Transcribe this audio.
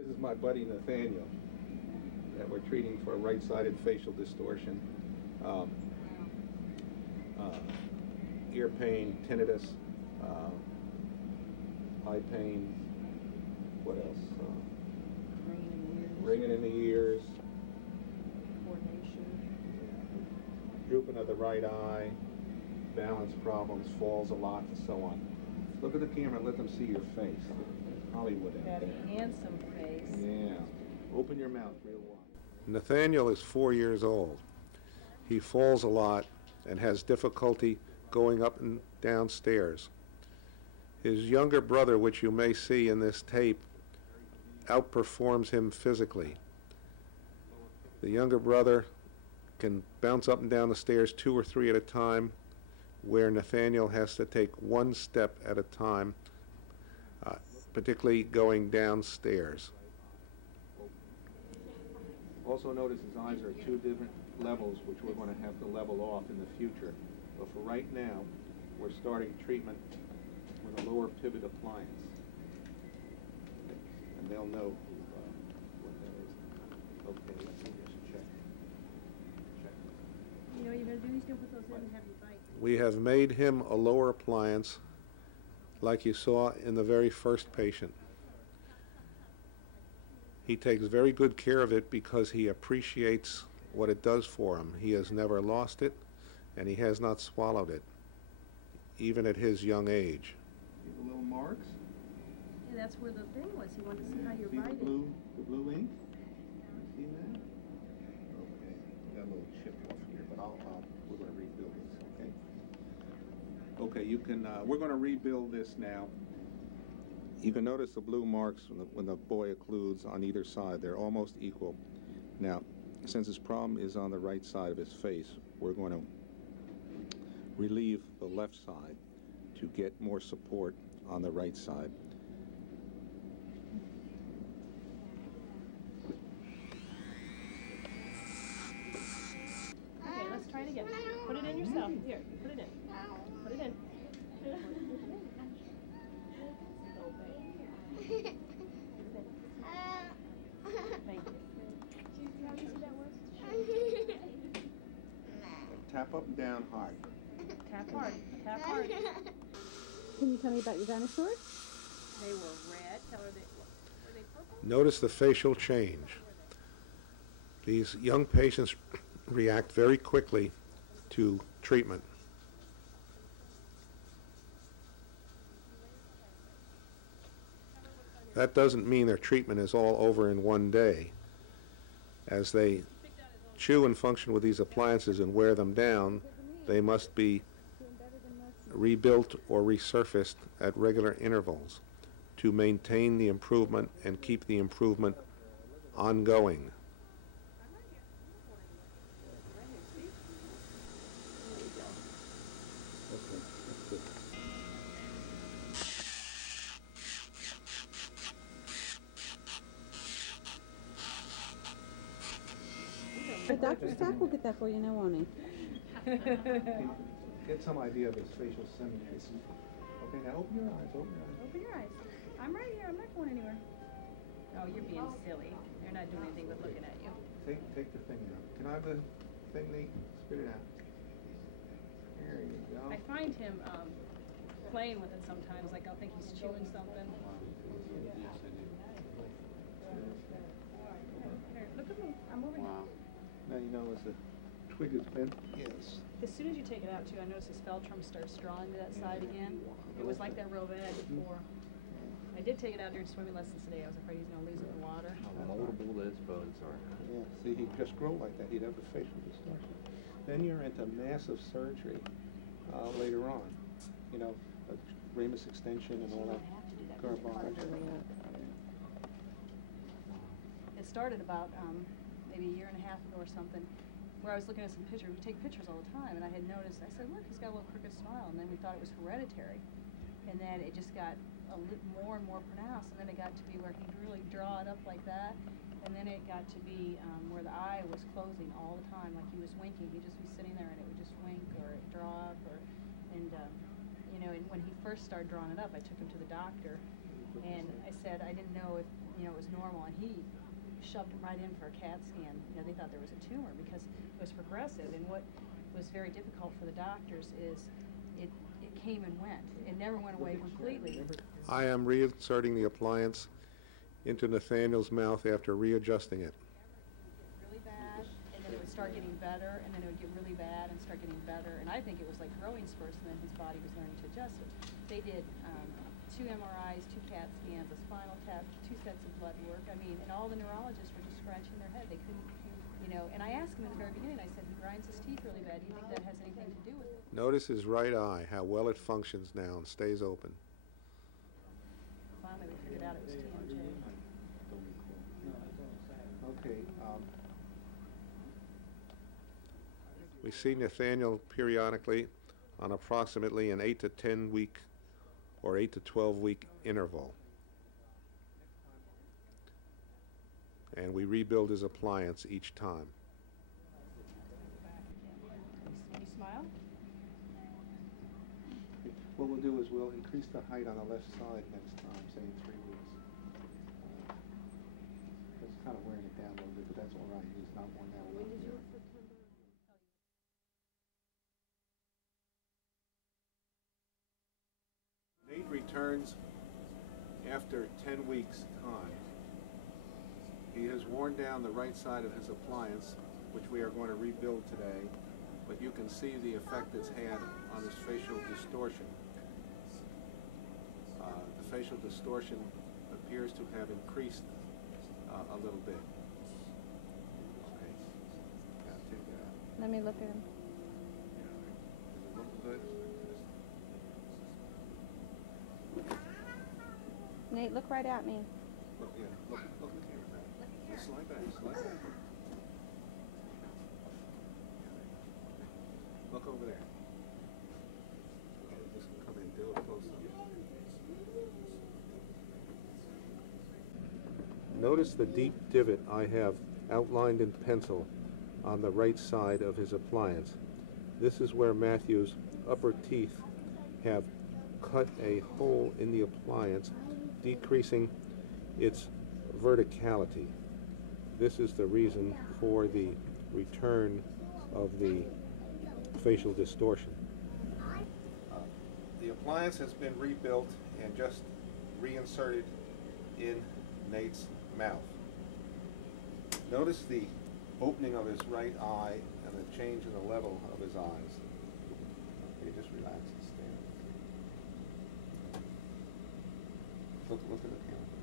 This is my buddy Nathaniel that we're treating for right-sided facial distortion, ear pain, tinnitus, eye pain, what else? Ringing in the ears, coordination, drooping of the right eye, balance problems, falls a lot, and so on. Look at the camera and let them see your face. Hollywood. That handsome face. Yeah. Open your mouth real wide. Nathaniel is 4 years old. He falls a lot and has difficulty going up and down stairs. His younger brother, which you may see in this tape, outperforms him physically. The younger brother can bounce up and down the stairs 2 or 3 at a time, where Nathaniel has to take 1 step at a time, particularly going downstairs. Also notice his eyes are at 2 different levels, which we're going to have to level off in the future. But for right now, we're starting treatment with a lower pivot appliance. And they'll know what that is. Okay, let's see, just check. You know what you're going to do? He's going to put those in and have you bite. We have made him a lower appliance like you saw in the very first patient. He takes very good care of it because he appreciates what it does for him. He has never lost it, and he has not swallowed it, even at his young age. See the little marks? Yeah, that's where the thing was. He wanted to see how you're See biting. the blue ink? See that? Okay, got a little chip off here, but we're going to rebuild this, okay? Okay, you can, we're going to rebuild this now. You can notice the blue marks when the boy occludes on either side. They're almost equal. Now, since his problem is on the right side of his face, we're going to relieve the left side to get more support on the right side. Okay, let's try it again. Put it in yourself. Here, put it in. Put it in. Thank you. See how easy that was? Tap up and down hard. Tap hard. Tap hard. Can you tell me about your dinosaurs? They were red. Tell her were they purple? Notice the facial change. These young patients react very quickly to treatment. That doesn't mean their treatment is all over in one day. As they chew and function with these appliances and wear them down, they must be rebuilt or resurfaced at regular intervals to maintain the improvement and keep the improvement ongoing. Dr. Stack will get that for you now, won't he? Get some idea of his facial symmetry. Okay, now open your eyes, open your eyes. Open your eyes. I'm right here. I'm not going anywhere. Oh, you're being silly. They're not doing anything but looking at you. Take the thing out. Can I have the thing, Nate? Spit it out. There you go. I find him playing with it sometimes, like I'll think he's chewing something. Here, look at me. I'm moving. Wow. Now you know as the twig is bent. Yes. As soon as you take it out, too, I notice his philtrum starts drawing to that side again. It was like that real bad before. I did take it out during swimming lessons today. I was afraid he's going to lose it in the water. How moldable those bones are. Yeah, see, he'd just grow like that. He'd have a facial distortion. Then you're into massive surgery later on. You know, ramus extension and all that garbage. It started about maybe a year and a half ago or something, where I was looking at some pictures. We take pictures all the time, and I had noticed, I said, look, he's got a little crooked smile, and then we thought it was hereditary. And then it just got more and more pronounced, and then it got to be where he'd really draw it up like that, and then it got to be where the eye was closing all the time, like he was winking. He'd just be sitting there, and it would just wink or draw up, and you know, and when he first started drawing it up, I took him to the doctor, and I said I didn't know if you know, it was normal, and he shoved him right in for a CAT scan. You know, they thought there was a tumor because it was progressive, and what was very difficult for the doctors is it came and went. It never went away completely. I am reinserting the appliance into Nathaniel's mouth after readjusting it. Really bad, and then it would start getting better, and then it would get really bad and start getting better. And I think it was like growing spurts, and then his body was learning to adjust it. They did 2 MRIs, 2 CAT scans, a spinal tap, 2 sets of blood work. I mean, and all the neurologists were just scratching their head. They couldn't, you know. And I asked him in the very beginning. I said, he grinds his teeth really bad. Do you think that has anything to do with it? Notice his right eye, how well it functions now and stays open. Finally, we figured out it was TMJ. Okay. We see Nathaniel periodically on approximately an 8 to 10 week or 8 to 12 week interval. And we rebuild his appliance each time. Can you smile? What we'll do is we'll increase the height on the left side next time, say in 3 weeks. It's kind of wearing it down a little bit, but that's all right. He's not worn down enough yet. Nate returns after 10 weeks' time. He has worn down the right side of his appliance, which we are going to rebuild today, but you can see the effect it's had on his facial distortion. The facial distortion appears to have increased a little bit. Okay. Yeah, take that out. Let me look at him. Does it look good? Nate, look right at me. Look, yeah, look at the camera back. Just slide back, slide back. Look over there. Okay, just come in, do a close up. Notice the deep divot I have outlined in pencil on the right side of his appliance. This is where Matthew's upper teeth have cut a hole in the appliance, decreasing its verticality. This is the reason for the return of the facial distortion. The appliance has been rebuilt and just reinserted in Nate's mouth. Notice the opening of his right eye and the change in the level of his eyes. Okay, just relax and stand. Look at the camera.